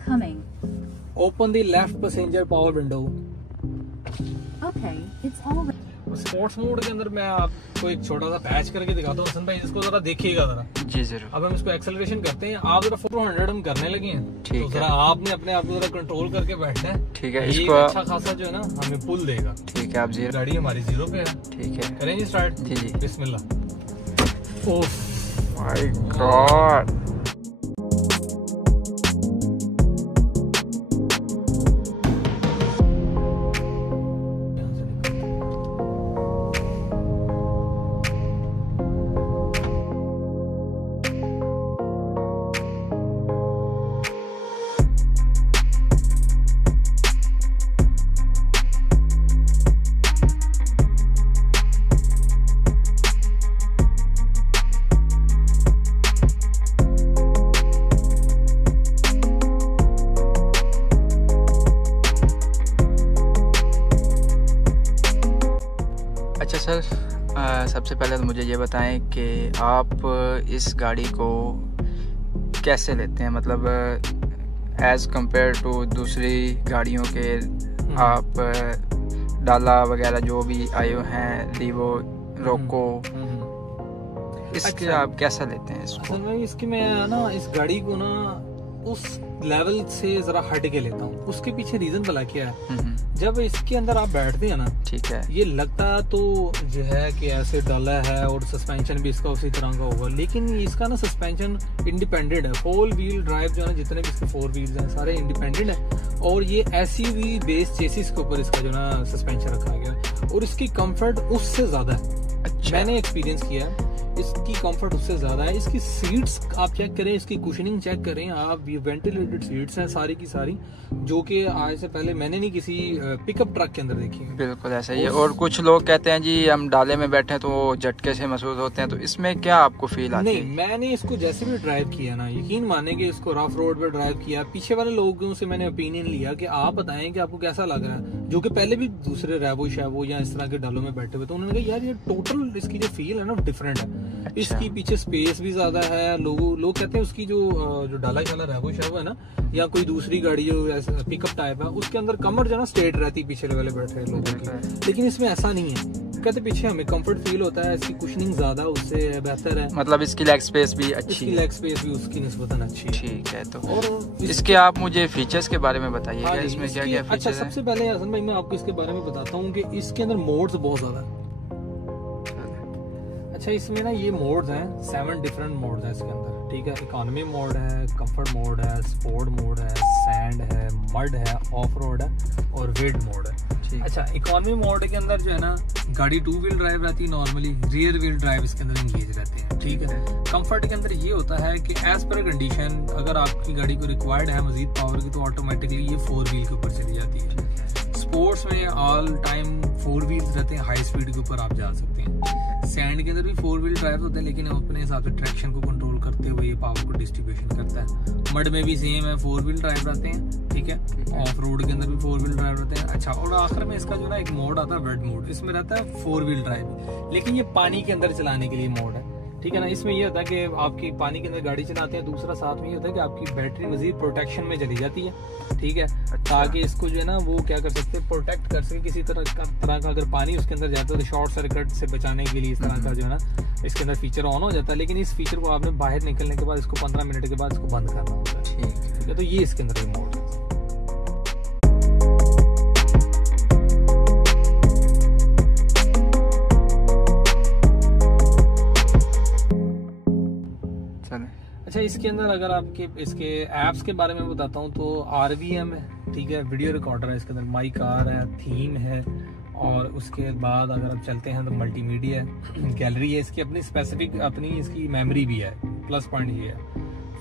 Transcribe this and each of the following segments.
Incoming. Open the left passenger power window. Okay, it's all. Sports mode के अंदर मैं आपको एक छोटा सा पैच करके दिखाता हूँ हसन भाई, इसको जरा देखिएगा जरा। जी जरूर। अब हम इसको एक्सेलरेशन करते हैं, आप जरा 400 हम करने लगे हैं, ठीक तो है। जरा आपने अपने आप को जरा कंट्रोल करके बैठना है, ठीक है। ये इसको अच्छा खासा जो है ना हमें पुल देगा। ठीक है, आप जीरो, गाड़ी हमारी 0 पे है। ठीक है, करेंगे स्टार्ट। जी जी। बिस्मिल्लाह। Oh my god. अच्छा सर, सबसे पहले तो मुझे ये बताएं कि आप इस गाड़ी को कैसे लेते हैं, मतलब एज़ कंपेयर टू दूसरी गाड़ियों के। आप डाला वगैरह जो भी आए हैं, लीवो, रोको, इसके अच्छा। आप कैसा लेते हैं इसको? असल में इसकी मैं ना इस गाड़ी को ना उस लेवल से जरा हट के लेता हूँ। उसके पीछे रीजन भला क्या है, जब इसके अंदर आप बैठते हैं ना, ठीक है, ये लगता तो जो है कि ऐसे डाला है और सस्पेंशन भी इसका उसी तरह का होगा, लेकिन इसका ना सस्पेंशन इंडिपेंडेंट है। 4 व्हील ड्राइव जो है ना, जितने भी इसके 4 व्हील्स हैं सारे इंडिपेंडेंट है, और ये एसयूवी बेस चेसिस के ऊपर इसका जो ना सस्पेंशन रखा गया है, और इसकी कंफर्ट उससे ज्यादा है। अच्छा। मैंने एक्सपीरियंस किया है, इसकी कंफर्ट उससे ज्यादा है। इसकी सीट्स आप चेक करें, इसकी कुशनिंग चेक करें आप, ये वेंटिलेटेड सीट्स हैं सारी की सारी, जो कि आज से पहले मैंने नहीं किसी पिकअप ट्रक के अंदर देखी है। बिल्कुल ऐसा ही है। और कुछ लोग कहते हैं जी हम डाले में बैठे हैं तो वो झटके से महसूस होते हैं, तो इसमें क्या आपको फील आती है? नहीं, मैंने इसको जैसे भी ड्राइव किया ना, यकीन मानेंगे, इसको रफ रोड पे ड्राइव किया, पीछे वाले लोगों से मैंने ओपिनियन लिया कि आप बताएं कि आपको कैसा लग रहा है, जो कि पहले भी दूसरे रैबो शैबो या इस तरह के डालों में बैठे हुए, तो उन्होंने कहा यार ये टोटल इसकी जो फील है ना डिफरेंट है। अच्छा। इसकी पीछे स्पेस भी ज्यादा है। लोग कहते हैं उसकी जो डाला शाला रैबो शैबो है ना, या कोई दूसरी गाड़ी जो पिकअप टाइप है, उसके अंदर कमर जो है ना स्ट्रेट रहती है पीछे वाले बैठे लोगों की, लेकिन इसमें ऐसा नहीं है। कहते पीछे हमें कंफर्ट फील होता है, इसकी कुशनिंग ज्यादा उससे बेहतर है, मतलब इसकी लेग स्पेस भी अच्छी इसकी है। लेग स्पेस भी उसकी निस्बतन अच्छी है। ठीक है, तो और इसके आप मुझे फीचर्स के बारे में बताइएगा, हाँ जी, इसमें क्या इसकी- क्या अच्छा, फीचर्स हैं? सबसे पहले हसन भाई मैं आपको इसके बारे में बताता हूँ कि इसके अंदर मोड्स बहुत ज्यादा है। अच्छा, इसमें ना ये मोड्स हैं, 7 डिफरेंट मोड्स हैं इसके अंदर, ठीक है। इकोनॉमी मोड है, कंफर्ट मोड है, स्पोर्ट मोड है, सैंड है, मड है, ऑफ रोड है और वेट मोड है। अच्छा, इकोनॉमी मोड के अंदर जो है ना, गाड़ी 2 व्हील ड्राइव रहती है नॉर्मली, रियर व्हील ड्राइव इसके अंदर इंगेज रहते हैं, ठीक है। कंफर्ट के अंदर ये होता है कि एज पर कंडीशन अगर आपकी गाड़ी को रिक्वायर्ड है मजीद पावर की, तो ऑटोमेटिकली ये 4 व्हील के ऊपर चली जाती है। स्पोर्ट्स में ऑल टाइम 4 व्हील्स रहते हैं, हाई स्पीड के ऊपर आप जा सकते हैं। सैंड के अंदर भी 4 व्हील ड्राइव होते हैं, लेकिन अपने हिसाब से ट्रैक्शन को कंट्रोल करते हुए ये पावर को डिस्ट्रीब्यूशन करता है। मड में भी सेम है, 4 व्हील ड्राइव रहते हैं, ठीक है। ऑफ रोड के अंदर भी 4 व्हील ड्राइव रहते हैं। अच्छा, और आखिर में इसका जो ना एक मोड आता है वेट मोड, इसमें रहता है 4 व्हील ड्राइव, लेकिन ये पानी के अंदर चलाने के लिए मोड है, ठीक है ना। इसमें ये होता है कि आपकी पानी के अंदर गाड़ी चलाते हैं, दूसरा साथ में ये होता है कि आपकी बैटरी मजीद प्रोटेक्शन में चली जाती है, ठीक है। ताकि इसको जो है ना वो क्या कर सकते हैं, प्रोटेक्ट कर सके किसी तरह का अगर पानी उसके अंदर जाता है तो शॉर्ट सर्किट से बचाने के लिए इस तरह का जो है ना इसके अंदर फीचर ऑन हो जाता है। लेकिन इस फीचर को आपने बाहर निकलने के बाद इसको 15 मिनट के बाद इसको बंद करना होता है, ठीक है। तो ये इसके अंदर मोड है। अच्छा, इसके अंदर अगर आपके इसके ऐप्स के बारे में बताता हूँ तो RVM है, ठीक है, वीडियो रिकॉर्डर है इसके अंदर, माई कार है, थीम है, और उसके बाद अगर आप चलते हैं तो मल्टीमीडिया है, गैलरी है, इसकी अपनी स्पेसिफिक अपनी इसकी मेमोरी भी है। प्लस पॉइंट ये है,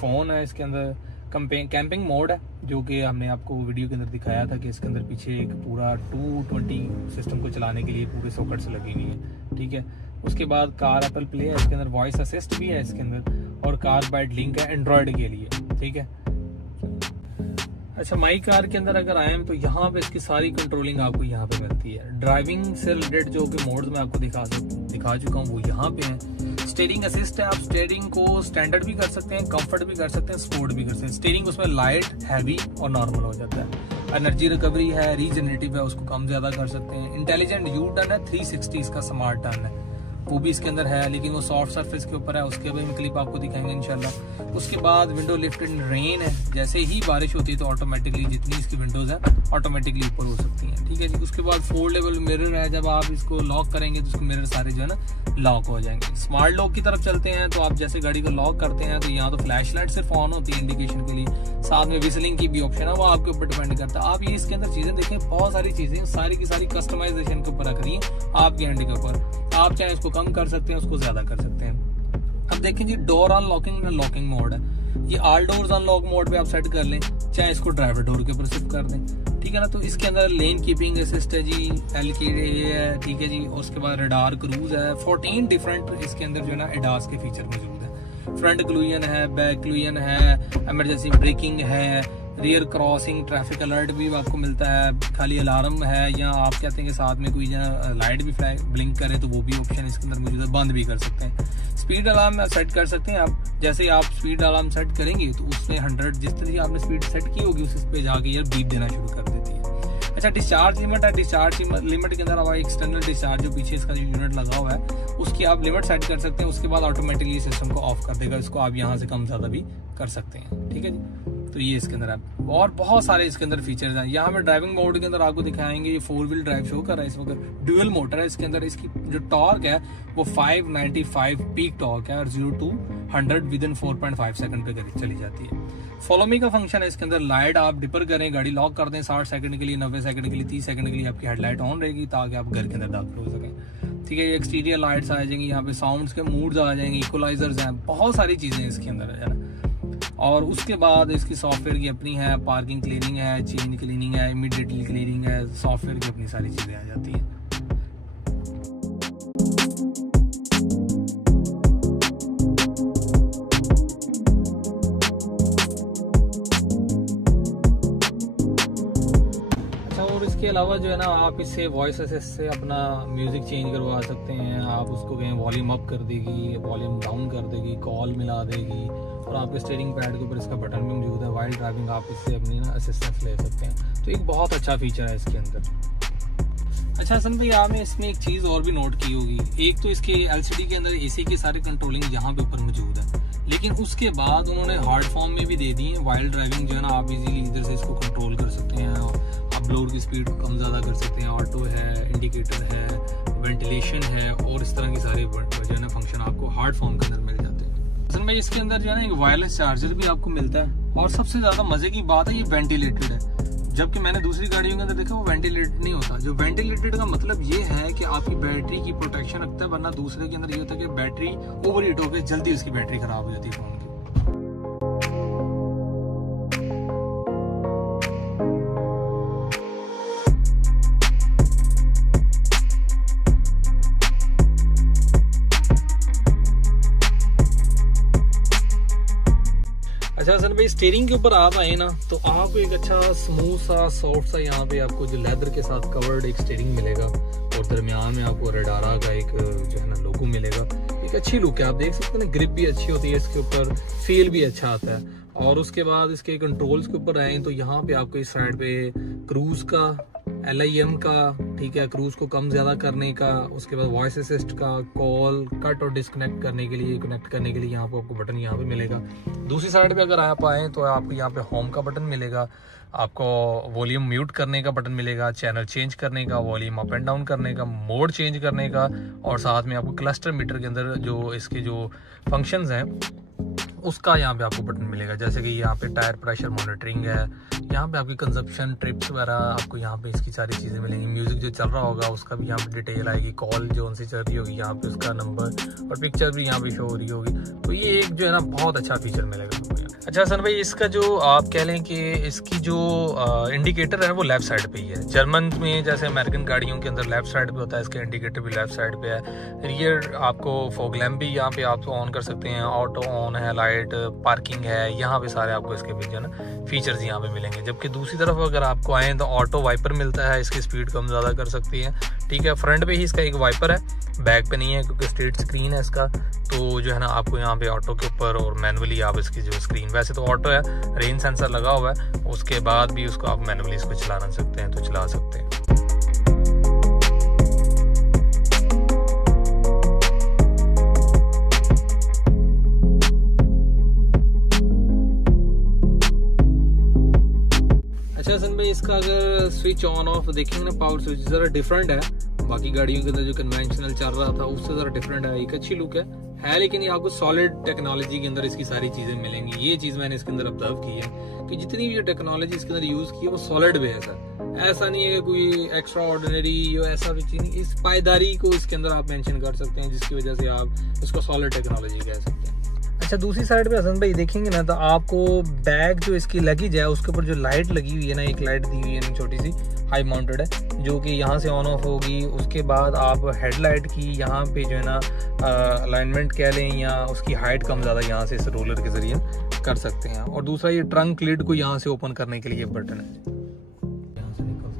फ़ोन है इसके अंदर, कैंपिंग मोड है, जो कि हमने आपको वीडियो के अंदर दिखाया था कि इसके अंदर पीछे एक पूरा 220 सिस्टम को चलाने के लिए पूरे सॉकेट्स लगी हुई है, ठीक है। उसके बाद कार एप्पल प्ले है, इसके अंदर वॉइस असिस्ट भी है इसके अंदर, और कार बाइट लिंक है एंड्रॉयड के लिए, ठीक है। अच्छा, माई कार के अंदर अगर आए हम तो यहाँ पे इसकी सारी कंट्रोलिंग आपको यहाँ पे मिलती है। ड्राइविंग से रिलेटेड जो कि मोड्स मैं आपको दिखा चुका हूँ वो यहाँ पे है। स्टीयरिंग असिस्ट है, आप स्टीयरिंग को स्टैंडर्ड भी कर सकते हैं, कंफर्ट भी कर सकते हैं, स्पोर्ट भी कर सकते हैं। स्टीयरिंग उसमें लाइट, हैवी और नॉर्मल हो जाता है। एनर्जी रिकवरी है, रीजनरेटिव है, उसको कम ज्यादा कर सकते हैं। इंटेलिजेंट यू टर्न है, 360 इसका स्मार्ट टर्न है, वो भी इसके अंदर है, लेकिन वो सॉफ्ट सरफेस के ऊपर है, उसके भी हम क्लिप आपको दिखाएंगे इंशाल्लाह। उसके बाद विंडो लिफ्टेड रेन है, जैसे ही बारिश होती है तो ऑटोमेटिकली जितनी इसकी विंडोज है ऑटोमेटिकली ऊपर हो सकती हैं, ठीक है जी। उसके बाद फोल्डेबल मिरर है, जब आप इसको लॉक करेंगे तो उसके मिरर सारे जो है ना लॉक हो जाएंगे। स्मार्ट लॉक की तरफ चलते हैं तो आप जैसे गाड़ी को लॉक करते हैं तो यहाँ तो फ्लैश लाइट सिर्फ ऑन होती है इंडिकेशन के लिए, साथ में विसलिंग की भी ऑप्शन है, वो आपके ऊपर डिपेंड करता है। आप ये इसके अंदर चीजें देखें, बहुत सारी चीजें सारी की सारी कस्टमाइजेशन के ऊपर रख रही है आपके हैंड के ऊपर। आप चाहे इसको कम कर सकते हैं, उसको ज्यादा कर सकते हैं। अब देखें जी, डोर अनलॉकिंग में लॉकिंग मोड है, ये ऑल डोर्स अनलॉक मोड पे आप सेट कर लें, चाहे इसको ड्राइवर डोर के ऊपर शिफ्ट कर दें, ठीक है ना। तो इसके अंदर लेन कीपिंग असिस्ट है जी, ये है, ठीक है जी। उसके बाद रडार क्रूज है, 14 डिफरेंट इसके अंदर जो है ना एडास के फीचर मौजूद है। फ्रंट क्लूजन है, बैक क्लूजन है, इमरजेंसी ब्रेकिंग है, रियर क्रॉसिंग ट्रैफिक अलर्ट भी आपको मिलता है, खाली अलार्म है, या आप कहते हैं कि साथ में कोई लाइट भी ब्लिंक करे तो वो भी ऑप्शन इसके अंदर मौजूद है, बंद भी कर सकते हैं। स्पीड अलार्म सेट कर सकते हैं आप, जैसे ही आप स्पीड अलार्म सेट करेंगे तो उसमें 100 जिस तरह से आपने स्पीड सेट की होगी उस पे जाके यार बीप देना शुरू कर देती है। अच्छा, डिस्चार्ज लिमिट है, डिस्चार्ज लिमिट के अंदर आप एक्सटर्नल डिस्चार्ज जो पीछे इसका जो यूनिट लगा हुआ है उसकी आप लिमिट सेट कर सकते हैं, उसके बाद ऑटोमेटिकली सिस्टम को ऑफ कर देगा, इसको आप यहाँ से कम ज्यादा भी कर सकते हैं, ठीक है जी। तो ये इसके अंदर है और बहुत सारे इसके अंदर फीचर्स हैं। यहाँ पे ड्राइविंग मोड के अंदर आपको दिखाएंगे, ये 4 व्हील ड्राइव शो कर रहा है इस वक्त, ड्यूअल मोटर है इसके अंदर। इसकी जो टॉर्क है वो 595 पीक टॉर्क है और 0 to 100 विद इन 4.5 सेकंड पे करीब चली जाती है। फॉलो मी का फंक्शन है इसके अंदर, लाइट आप डिपर करें, गाड़ी लॉक कर दें 60 सेकंड के लिए, 90 सेकंड के लिए, 30 सेकंड के लिए आपकी हेडलाइट ऑन रहेगी ताकि आप घर के अंदर दाखिल हो सकें, ठीक है। एक्सटीरियर लाइट्स आ जाएंगी, यहाँ पे साउंड्स के मूड्स आ जाएंगे, इक्वलाइजर्स हैं, बहुत सारी चीजें इसके अंदर है ना। और उसके बाद इसकी सॉफ्टवेयर की अपनी है, पार्किंग क्लीनिंग है, चेन क्लीनिंग है, इमीडिएटली क्लीनिंग है, सॉफ्टवेयर की अपनी सारी चीजें आ जाती हैं। अच्छा, और इसके अलावा जो है ना आप इससे वॉइस असिस्ट से अपना म्यूजिक चेंज करवा सकते हैं, आप उसको कहें वॉल्यूम अप कर देगी, वॉल्यूम डाउन कर देगी, कॉल मिला देगी, और आपके स्टीयरिंग पैड के ऊपर इसका बटन भी मौजूद है। वाइल ड्राइविंग आप इससे अपनी ना असिस्टेंस ले सकते हैं, तो एक बहुत अच्छा फीचर है इसके अंदर। अच्छा हसन भाई, आपने इसमें एक चीज़ और भी नोट की होगी, एक तो इसके LCD के अंदर AC के सारे कंट्रोलिंग यहाँ पे ऊपर मौजूद है, लेकिन उसके बाद उन्होंने हार्ड फॉर्म में भी दे दी है। वाइल ड्राइविंग जो है ना आप इजीली इधर से इसको कंट्रोल कर सकते हैं, आप ब्लोअर की स्पीड को कम ज़्यादा कर सकते हैं, ऑटो है, इंडिकेटर है, वेंटिलेशन है, और इस तरह की सारे जो है ना फंक्शन आपको हार्ड फॉर्म के अंदर मिल जाते हैं। असल में इसके अंदर जो है ना एक वायरलेस चार्जर भी आपको मिलता है, और सबसे ज़्यादा मज़े की बात है ये वेंटिलेटेड है, जबकि मैंने दूसरी गाड़ियों के अंदर देखा वो वेंटिलेटेड नहीं होता। जो वेंटिलेटेड का मतलब ये है कि आपकी बैटरी की प्रोटेक्शन रखता है, वरना दूसरे के अंदर ये होता है कि बैटरी ओवर हीट होकर जल्दी उसकी बैटरी खराब हो जाती है फोन की। अच्छा हसन भाई, स्टीयरिंग के ऊपर आप आए ना तो आपको एक अच्छा स्मूथ सा सॉफ्ट सा यहाँ पे आपको जो लेदर के साथ कवर्ड एक स्टीयरिंग मिलेगा, और दरमियान में आपको रडारा का एक जो है ना लोगो मिलेगा। एक अच्छी लुक है, आप देख सकते हैं ना, ग्रिप भी अच्छी होती है इसके ऊपर, फील भी अच्छा आता है। और उसके बाद इसके कंट्रोल्स के ऊपर आए तो यहाँ पे आपको इस साइड पे क्रूज का, LIM का, ठीक है, क्रूज को कम ज्यादा करने का, उसके बाद वॉइस असिस्ट का, कॉल कट और डिस्कनेक्ट करने के लिए, कनेक्ट करने के लिए यहाँ पे आपको बटन यहाँ पे मिलेगा। दूसरी साइड पे अगर आप आए तो आपको यहाँ पे होम का बटन मिलेगा, आपको वॉल्यूम म्यूट करने का बटन मिलेगा, चैनल चेंज करने का, वॉल्यूम अप एंड डाउन करने का, मोड चेंज करने का, और साथ में आपको क्लस्टर मीटर के अंदर जो इसके जो फंक्शंस हैं उसका यहाँ पे आपको बटन मिलेगा, जैसे कि यहाँ पे टायर प्रेशर मॉनिटरिंग है, यहाँ पे आपकी कंजप्शन ट्रिप्स वगैरह आपको यहाँ पे इसकी सारी चीज़ें मिलेंगी, म्यूजिक जो चल रहा होगा उसका भी यहाँ पे डिटेल आएगी, कॉल जो उनसे चल रही होगी यहाँ पे उसका नंबर और पिक्चर भी यहाँ पे शो हो रही होगी। तो ये एक जो है ना बहुत अच्छा फीचर मिलेगा। अच्छा हसन भाई, इसका जो आप कह लें कि इसकी जो इंडिकेटर है वो लेफ्ट साइड पे ही है। जर्मन में जैसे अमेरिकन गाड़ियों के अंदर लेफ्ट साइड पे होता है, इसका इंडिकेटर भी लेफ्ट साइड पे है। रियर आपको फॉग लैम्प भी यहाँ पे आप ऑन कर सकते हैं, ऑटो ऑन है, लाइट, पार्किंग है, यहाँ पे सारे आपको इसके भी जो है ना फीचर्स यहाँ पे मिलेंगे। जबकि दूसरी तरफ अगर आपको आए तो ऑटो वाइपर मिलता है, इसकी स्पीड कम ज़्यादा कर सकती है, ठीक है। फ्रंट पे ही इसका एक वाइपर है, बैक पे नहीं है क्योंकि स्ट्रेट स्क्रीन है इसका। तो जो है ना आपको यहाँ पे ऑटो के ऊपर और मैनुअली आप इसकी जो स्क्रीन, वैसे तो ऑटो है, रेन सेंसर लगा हुआ है, उसके बाद भी उसको आप मैनुअली इसको चलाना सकते हैं तो चला सकते हैं। अच्छा हसन भाई, इसका अगर स्विच ऑन ऑफ देखेंगे ना, पावर स्विच ज़रा डिफरेंट है बाकी गाड़ियों के अंदर जो कन्वेंशनल चल रहा था उससे ज़रा डिफरेंट है। एक अच्छी लुक है लेकिन ये आपको सॉलिड टेक्नोलॉजी के अंदर इसकी सारी चीज़ें मिलेंगी। ये चीज़ मैंने इसके अंदर ऑब्जर्व की है कि जितनी भी जो टेक्नोलॉजी इसके अंदर यूज़ की है वो सॉलिड बेस है। ऐसा नहीं है कि कोई एक्स्ट्रा ऑर्डिनरी या ऐसा भी चीज़ नहीं, इस पायदारी को इसके अंदर आप मेंशन कर सकते हैं जिसकी वजह से आप इसको सॉलिड टेक्नोलॉजी कह सकते हैं। अच्छा, दूसरी साइड पे हसन भाई देखेंगे ना तो आपको बैक जो इसकी लगेज है उसके ऊपर जो लाइट लगी हुई है ना, एक लाइट दी हुई है छोटी सी हाई माउंटेड है जो कि यहाँ से ऑन ऑफ होगी। उसके बाद आप हेडलाइट की यहाँ पे जो है ना अलाइनमेंट कह लें या उसकी हाइट कम ज़्यादा यहाँ से इस रोलर के ज़रिए कर सकते हैं। और दूसरा ये ट्रंक लिड को यहाँ से ओपन करने के लिए बटन है, यहाँ से निकल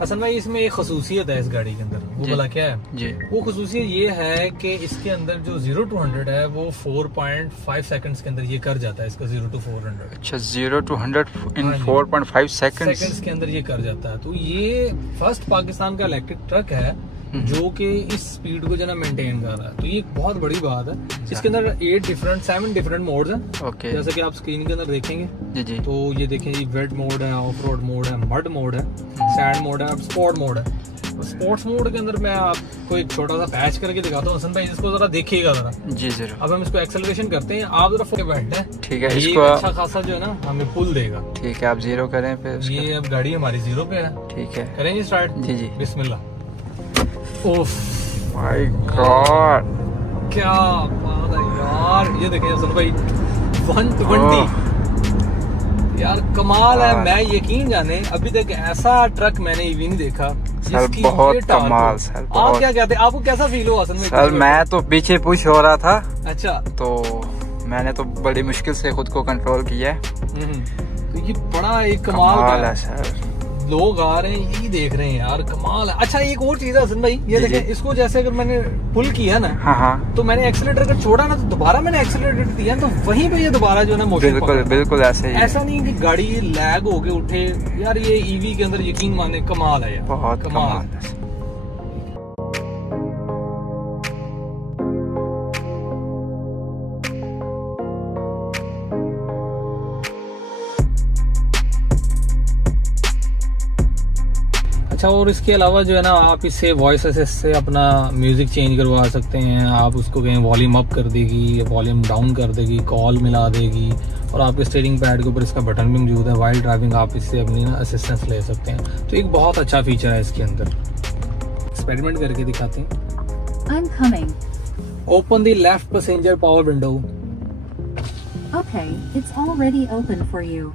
हसन भाई। इसमें एक खसूसियत है इस गाड़ी के अंदर, वो भला क्या है जी? वो खसूसियत ये है कि इसके अंदर जो 0 to 100 है वो 4.5 सेकंड्स के अंदर ये कर जाता है, इसका 0 to 400। अच्छा, 0 to 100 इन 4.5 सेकंड्स के अंदर ये कर जाता है। तो ये फर्स्ट पाकिस्तान का इलेक्ट्रिक ट्रक है जो कि इस स्पीड को जो ना मेंटेन कर रहा है, तो ये एक बहुत बड़ी बात है। इसके अंदर 7 डिफरेंट मोड्स हैं। ओके, जैसे कि आप स्क्रीन के अंदर देखेंगे जी जी। तो ये देखें, ये वेट मोड है, ऑफ रोड मोड है, मड मोड है, सैंड मोड है, स्पोर्ट मोड है। स्पोर्ट्स मोड के अंदर मैं आपको एक छोटा सा पैच करके दिखाता हूँ हसन भाई, इसको जरा देखिएगा जरा जी जरूर। अब हम इसको एक्सेलरेशन करते हैं, आप जरा फोकस बैठना है, ठीक है। इसको अच्छा खासा जो है ना हमें पुल देगा, ठीक है। आप 0 करें फिर। ये अब गाड़ी हमारी 0 पे है, ठीक है। करेंगे स्टार्ट जी जी, बिस्मिल्लाह। ओफ माय गॉड, क्या बात है यार। ये देखिए हसन भाई 120 यार, कमाल है। मैं यकीन जाने अभी तक ऐसा ट्रक मैंने भी नहीं देखा सर, बहुत कमाल सर। आप क्या कहते हैं, आपको कैसा फील हुआ हसन भाई? सर मैं तो पीछे पुश हो रहा था। अच्छा, तो मैंने तो बड़ी मुश्किल से खुद को कंट्रोल किया है। तो ये बड़ा एक कमाल है सर। लोग आ रहे हैं, यही देख रहे हैं यार, कमाल है। अच्छा, एक और चीज है हसन भाई, ये देखें, इसको जैसे अगर मैंने पुल किया ना, हाँ, तो मैंने एक्सीलरेटर अगर छोड़ा ना तो दोबारा मैंने एक्सीलरेटर दिया तो वहीं पे ये दोबारा जो है ना मोशन, बिल्कुल बिल्कुल ऐसे ही। ऐसा नहीं कि गाड़ी लैग होके उठे यार। ये ईवी के अंदर यकीन माने कमाल है यार, बहुत कमाल है। अच्छा, और इसके अलावा जो है ना आप इससे वॉइस असिस्ट से अपना म्यूजिक चेंज करवा सकते हैं। आप उसको कहीं वॉल्यूम अप कर देगी, वॉल्यूम डाउन कर देगी, कॉल मिला देगी। और आपके स्टीयरिंग पैड के ऊपर इसका बटन भी मौजूद है। वाइल ड्राइविंग आप इससे अपनी ना असिस्टेंस ले सकते हैं। तो एक बहुत अच्छा फीचर है इसके अंदर। एक्सपेरिमेंट करके दिखाते हैं। I'm coming. Open the left passenger power window. Okay, it's already open for you.